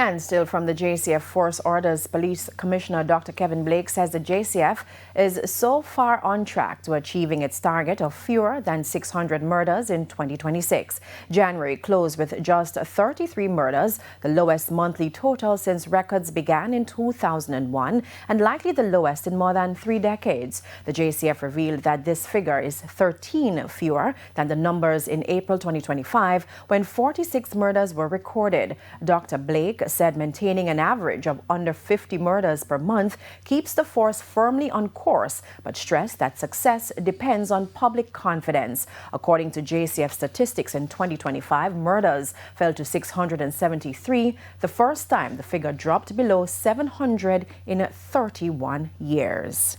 And still from the JCF Force Orders, Police Commissioner Dr. Kevin Blake says the JCF is so far on track to achieving its target of fewer than 600 murders in 2026. January closed with just 33 murders, the lowest monthly total since records began in 2001 and likely the lowest in more than 3 decades. The JCF revealed that this figure is 13 fewer than the numbers in April 2025 when 46 murders were recorded. Dr. Blake said maintaining an average of under 50 murders per month keeps the force firmly on course, but stressed that success depends on public confidence. According to JCF statistics in 2025, murders fell to 673, the first time the figure dropped below 700 in 31 years.